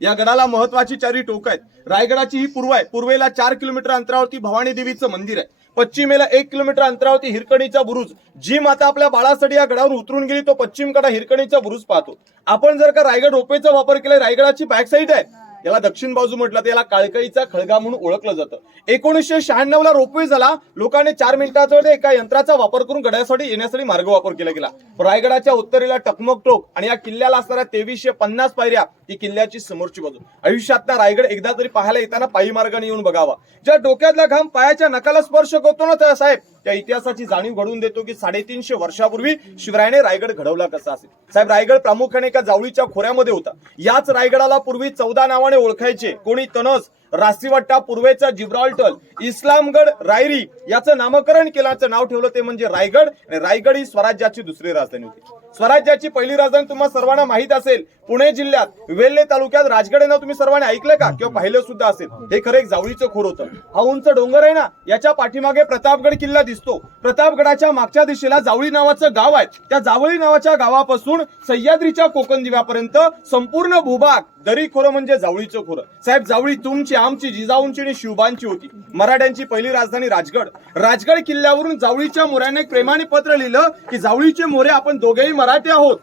या गडाला महत्वाची 4 टोक आहेत. रायगडाची ही पूर्व आहे. पूर्वेला 4 किलोमीटर अंतरावरती भवानी देवीचं मंदिर आहे. पश्चिमेला 1 किलोमीटर अंतरावरती हिरकणीचा बुरुज. जी माता आपल्या बाळासाठी या गडावर उतरून गेली तो पश्चिमकडे हिरकणीचा बुरुज पाहतो. आपण जर का रायगड रोपवेचा वापर केला, रायगडाची बॅक साईड आहे, याला दक्षिण बाजू म्हटलं तर याला काळकळीचा खळगा म्हणून ओळखलं जातं. 1996 ला रोपवे झाला. लोकांनी 4 मिनिटाचा एका यंत्राचा वापर करून गडासाठी येण्यासाठी मार्ग वापर केला गेला. रायगडाच्या उत्तरेला टकमक टोक आणि या किल्ल्याला असणाऱ्या 2350 पायऱ्या ही किल्ल्याची समोरची बाजू. आयुष्यातला रायगड एकदा तरी पाहायला येताना पायी मार्गाने येऊन बघावा. ज्या डोक्यातला घाम पायाच्या नखाला स्पर्श करतो ना त्या साहेब, त्या इतिहासाची जाणीव घडवून देतो की 350 वर्षापूर्वी शिवरायाने रायगड घडवला कसा असेल. साहेब, रायगड प्रामुख्याने एका जावळीच्या खोऱ्यामध्ये होता. याच रायगडाला पूर्वी 14 नावाने ओळखायचे. कोणी तनस, रासीवट्टा, पूर्वेचा जिब्राल्टर, इस्लामगड, रायरी याचं नामकरण केल्याचं नाव ठेवलं ते म्हणजे रायगड. आणि रायगड ही स्वराज्याची दुसरी राजधानी होती. स्वराज्याची पहिली राजधानी तुम्हाला सर्वांना माहित असेल, पुणे जिल्ह्यात वेल्हे तालुक्यात राजगड नाव तुम्ही सर्वांनी ऐकलं का किंवा पाहिलं सुद्धा असेल. हे खरं एक जावळीचं खोर होतं. हा उंच डोंगर आहे ना, याच्या पाठीमागे प्रतापगड किल्ला दिसतो. प्रतापगडाच्या मागच्या दिशेला जावळी नावाचं गाव आहे. त्या जावळी नावाच्या गावापासून सह्याद्रीच्या कोकण दिव्यापर्यंत संपूर्ण भूभाग दरी खोरं म्हणजे जावळीचं खोरं. साहेब, जावळी तुमची, आमची, जिजाऊंची आणि शिवबांची होती. मराठ्यांची पहिली राजधानी राजगड. राजगड किल्ल्यावरून जावळीच्या मोऱ्याने एक प्रेमाने पत्र लिहिलं की जावळीचे मोरे, आपण दोघेही मराठी आहोत,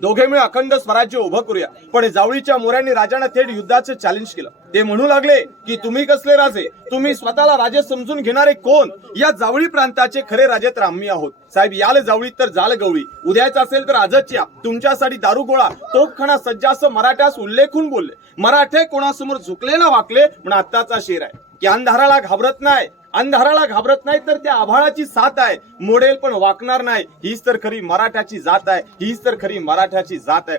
दोघे मिळून अखंड स्वराज्य उभं करूया. पण जावळीच्या मोऱ्यांनी राजांना थेट युद्धाचं चॅलेंज केलं. ते म्हणू लागले की तुम्ही कसले राजे, तुम्ही स्वतःला राजे समजून घेणारे कोण? या जावळी प्रांताचे खरे राजे तर आम्ही आहोत. साहेब, याल जावळीत तर जाल गवळी, उद्याच असेल तर आजच या. तुमच्यासाठी दारू गोळा, तोफखाना सज्ज असं मराठ्यास उल्लेखून बोलले. मराठे कोणासमोर झुकले ना वाकले म्हणून आत्ताचा शेर आहे की अंधाराला घाबरत नाही, अंधाराला घाबरत नाही तर त्या आभाळाची साथ आहे, मोडेल पण वाकणार नाही. हीच तर खरी मराठ्याची जात आहे, हीच तर खरी मराठ्याची जात आहे.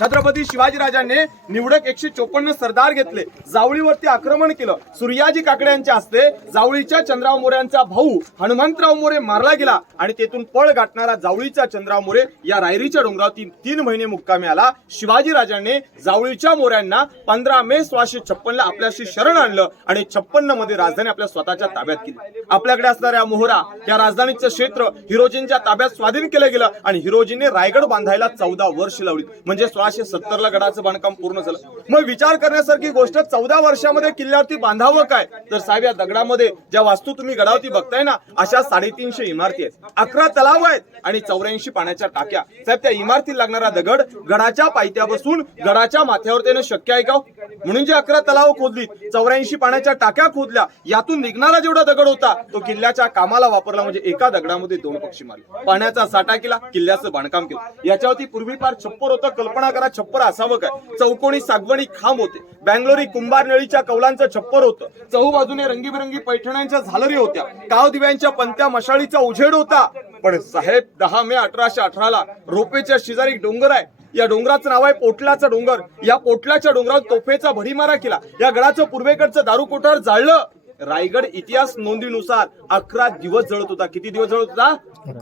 छत्रपती शिवाजीराजांनी निवडक 154 सरदार घेतले. जावळीवरती आक्रमण केलं. सूर्याजी काकडे यांच्या हस्ते जावळीच्या चंद्रराव मोऱ्यांचा भाऊ हनुमंतराव मोरे मारला गेला आणि तेथून पळ गाठणारा जावळीचा चंद्रराव मोरे या रायरीच्या डोंगरावरती 3 महिने मुक्कामी आला. शिवाजीराजांनी जावळीच्या मोऱ्यांना 15 मे 1656 आपल्याशी शरण आणलं आणि 56 मध्ये राजधानी आपल्या स्वतःच्या ताब्यात केली. आपल्याकडे असणाऱ्या मोहरा या राजधानीचं क्षेत्र हिरोजींच्या ताब्यात स्वाधीन केलं गेलं आणि हिरोजींनी रायगड बांधायला 14 वर्ष लावली. म्हणजे 1670 ला गडाचं बांधकाम पूर्ण झालं. मग विचार करण्यासारखी गोष्ट, 14 वर्षामध्ये किल्ल्यावरती बांधावं काय? तर साहेब, या दगडामध्ये ज्या वास्तू तुम्ही गडावरती बघताय ना, अशा 350 इमारती आहेत, 11 तलाव आहेत आणि 84 पाण्याच्या टाक्या. साहेब, त्या इमारतीला लागणारा दगड गडाच्या पायथ्या बसून गडाच्या माथ्यावर येणं शक्य आहे का? म्हणून जे 11 तलाव खोदलीत, 84 पाण्याच्या टाक्या खोदल्या, यातून निघणारा जेवढा दगड होता तो किल्ल्याच्या कामाला वापरला. म्हणजे एका दगडामध्ये 2 पक्षी मारले, पाण्याचा साठा केला, किल्ल्याचं बांधकाम केलं. याच्यावरती पूर्वी फार छप्पर होतं. कल्पना करा, छप्पर असावं काय? चौकोनी सागवणी खांब होते, बँगलोरी कुंभार नळीच्या कौलांचं छप्पर होतं, चहूबाजूने रंगीबिरंगी पैठण्यांच्या झालरी होत्या, काव दिव्यांच्या पंत्या मशाळीचा उजेड होता. पण साहेब, 10 मे 1818 ला रोपेच्या शेजारी एक डोंगर आहे. या डोंगराचं नाव आहे पोटलाचा डोंगर. या पोटलाच्या डोंगरावर तोफेचा भडीमारा केला. या गडाचं पूर्वेकडचं दारू कोठार जाळलं. रायगड इतिहास नोंदीनुसार 11 दिवस जळत होता. किती दिवस जळत होता?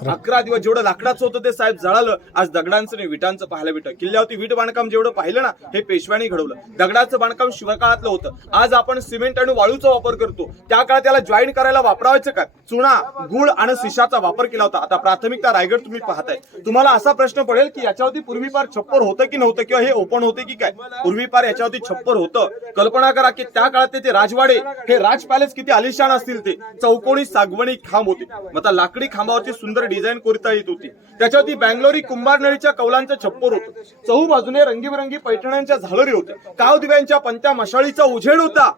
11 दिवस. जेवढं लाकडाचं होतं ते साहेब जळालं. आज दगडांचं आणि विटांचं पाहायला भेटतं. किल्ल्यावरती वीट बांधकाम जेवढं पाहिलं ना, हे पेशव्यांनी घडवलं. दगडाचं बांधकाम शिवकाळातलं होतं. आज आपण सिमेंट आणि वाळूचा वापर करतो. त्या काळात त्याला जॉईन करायला वापरायचं का? चुना, गुळ आणि शिशाचा वापर केला होता. आता प्राथमिकता रायगड तुम्ही पाहताय. तुम्हाला असा प्रश्न पडेल की याच्यावरती पूर्वीपार छप्पर होतं की नव्हतं, किंवा हे ओपन होते की काय? पूर्वीपार याच्यावरती छप्पर होतं. कल्पना करा की त्या काळात ते राजवाडे, हे राज पॅलेस किती आलिशान असतील. ते चौकोनी सागवणी खांब होते. मग आता लाकडी खांबावरती सुंदर डिझाईन करता येत होती. त्याच्यावरती बँगलोरी कुंभार नळीच्या कौलांचं छप्पर होतं. चहूबाजूने रंगीबिरंगी पैठण्यांच्या झालरी होत्या, काव दिव्यांच्या पंत्या मशाळीचा उजेड होता.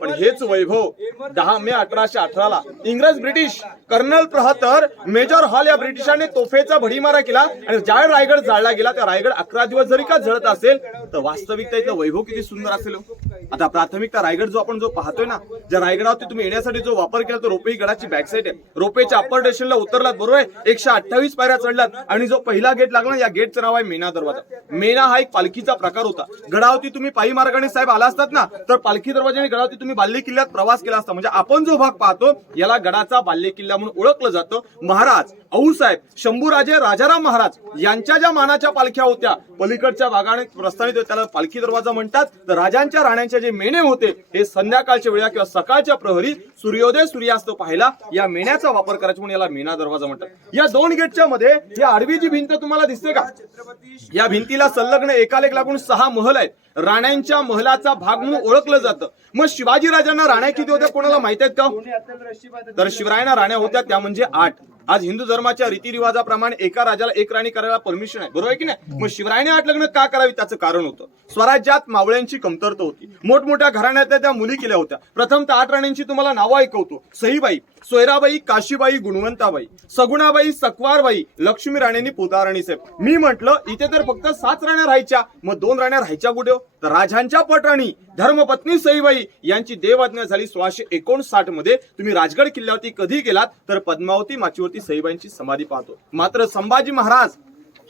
पण हेच वैभव 10 मे 1818 ला इंग्रज, ब्रिटिश कर्नल प्रहतर मेजर हॉल या ब्रिटिशांनी तोफेचा भडीमारा केला आणि ज्या रायगड जाळला गेला, त्या रायगड 11 दिवस जरी का जळत असेल तर वास्तविकता इथलं वैभव किती सुंदर असेल. आता प्राथमिकता रायगड जो आपण पाहतोय ना, ज्या रायगडावरती तुम्ही येण्यासाठी जो वापर केला तो रोपे गडाची बॅक साईड आहे. रोपेच्या अप्पर स्टेशनला उतरलात, बरोबर आहे, 128 पायऱ्या चढलात आणि जो पहिला गेट लागला, या गेटचं नाव आहे मेना दरवाजा. मेना हा एक पालखीचा प्रकार होता. गडावरती तुम्ही पायी मार्गाने साहेब आला असतात ना, तर पालखी दरवाजाने गडावरती तुम्ही बाल्य किल्ल्यात प्रवास केला असता. म्हणजे आपण जो भाग पाहतो याला गडाचा बाल्य किल्ला म्हणून ओळखलं जातं. महाराज आऊसाहेब शंभूराजे राजाराम महाराज यांच्या ज्या मानाच्या पालख्या होत्या पलीकडच्या भागाने प्रस्थानित, त्याला पालखी दरवाजा म्हणतात. तर राजांच्या राण्यांच्या जे मेणे होते हे संध्याकाळच्या वेळा किंवा सकाळच्या प्रहरी सूर्योदय सूर्यास्त पाहायला या मेण्याचा वापर करायचा, म्हणून याला मेणा दरवाजा म्हणतात। या दोन गेटच्या मध्ये ही आडवी जी भिंत तुम्हाला दिसते का, या भिंतीला संलग्न एकाला एक लागून 6 महल आहेत। राण्यांच्या महलाचा भाग म्हणून ओळखलं जातं। मग शिवाजी राजांना राण्या किती होत्या कोणाला माहित आहेत का? तर शिवरायांना राण्या होत्या त्या म्हणजे 8। आज हिंदू धर्माच्या रीतिरिवाजाप्रमाणे एका राजाला एक राणी करायला परमिशन आहे, बरोबर आहे की नाही? मग शिवरायाने 8 लग्न का करावी त्याचं कारण होतं, स्वराज्यात मावळ्यांची कमतरता होती, मोठमोठ्या घराण्यातल्या त्या मुली केल्या होत्या। प्रथमतः 8 राण्यांची तुम्हाला नावं ऐकवतो। सईबाई, सोयराबाई, काशीबाई, गुणवंताबाई, सगुणाबाई, सकवारबाई, लक्ष्मी राणींनी पोताराणी साहेब। मी म्हटलं इथे तर फक्त 7 राण्या राहायच्या, मग 2 राण्या राहायच्या कुठे? तर राजांच्या पटराणी धर्मपत्नी सईबाई यांची देवआज्ञा झाली 1659 मध्ये। तुम्ही राजगड किल्ल्यावरती कधी गेलात तर पद्मावती माचीवरती सईबाईंची समाधी पाहतो। मात्र संभाजी महाराज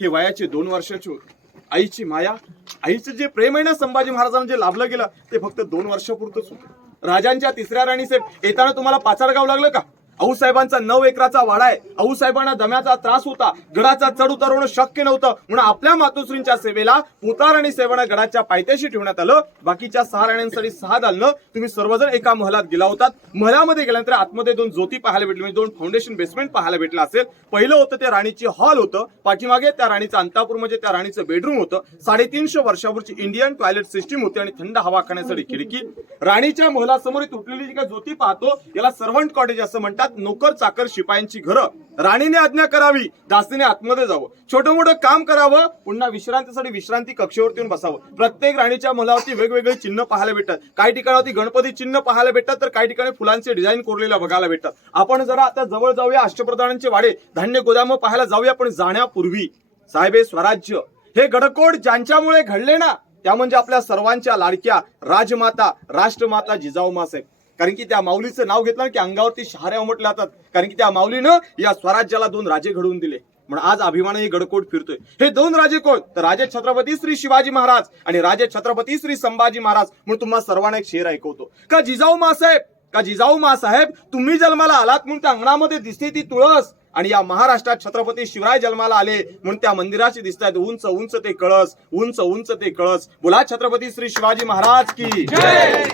हे वयाचे 2 वर्षाचे होते। आईची माया, आईचं जे प्रेम आहे ना संभाजी महाराजांना जे लाभलं गेलं ते फक्त 2 वर्षापुरतच होतं। राजांच्या 3ऱ्या राणी साहेब येताना तुम्हाला पाचारगाव लागलं का? आऊसाहेबांचा 9 एकराचा वाडा आहे। आऊसाहेबांना दम्याचा त्रास होता, गडाचा चढ उतार होणं शक्य नव्हतं, म्हणून आपल्या मातोश्रींच्या सेवेला पोताराणी साहेबांना गडाच्या पायथ्याशी ठेवण्यात आलं। बाकीच्या 6 राण्यांसाठी 6 दालनं तुम्ही सर्वजण एका महलात गेला होतात। महलामध्ये गेल्यानंतर आतमध्ये 2 ज्योती पाहायला भेटली, म्हणजे 2 फाउंडेशन बेसमेंट पाहायला भेटलं असेल। पहिलं होतं ते राणीची हॉल होतं, पाठीमागे त्या राणीचं अंतापूर म्हणजे त्या राणीचं बेडरूम होतं। 350 वर्षापूर्वीची इंडियन टॉयलेट सिस्टीम होती आणि थंड हवा खाण्यासाठी खिडकी। राणीच्या महलासमोर तुटलेली जी काही ज्योती पाहतो याला सर्वंट कॉटेज असं म्हणतात, नोकर चाकर शिपायांची घरं। राणीने आज्ञा करावी, दासीने आतमध्ये जावं, छोटं मोठं काम करावं, पुन्हा विश्रांतीसाठी विश्रांती कक्षेवरती येऊन बसावं। प्रत्येक राणीच्या महलावरती वेगवेगळे चिन्ह पाहायला भेटतात। काही ठिकाणावरती गणपती चिन्ह पाहायला भेटतात, तर काही ठिकाणी फुलांचे डिझाईन कोरलेल्या बघायला भेटतात। आपण जरा आता जवळ जाऊया, अष्टप्रधानांचे वाडे, धान्य गोदाम पाहायला जाऊया। पण जाण्यापूर्वी साहेबे स्वराज्य हे गडकोट ज्यांच्यामुळे घडले ना, त्या म्हणजे आपल्या सर्वांच्या लाडक्या राजमाता राष्ट्रमाता जिजाऊ साहेब। कारण की त्या माऊलीचं नाव घेतलं की अंगावरती शहाऱ्या उमटल्या जातात, कारण की त्या माऊलीनं या स्वराज्याला 2 राजे घडवून दिले। म्हणून आज अभिमानाने गडकोट फिरतोय। हे 2 राजे कोण? तर राजे छत्रपती श्री शिवाजी महाराज आणि राजे छत्रपती श्री संभाजी महाराज। म्हणून तुम्हाला सर्वांना एक शेर ऐकवतो का जिजाऊ मासाहेब तुम्ही जन्माला आलात म्हणून त्या अंगणामध्ये दिसते ती तुळस, आणि या महाराष्ट्रात छत्रपती शिवराय जन्माला आले म्हणून त्या मंदिराची दिसतात उंच उंच ते कळस, उंच उंच ते कळस। बोला छत्रपती श्री शिवाजी महाराज की जय।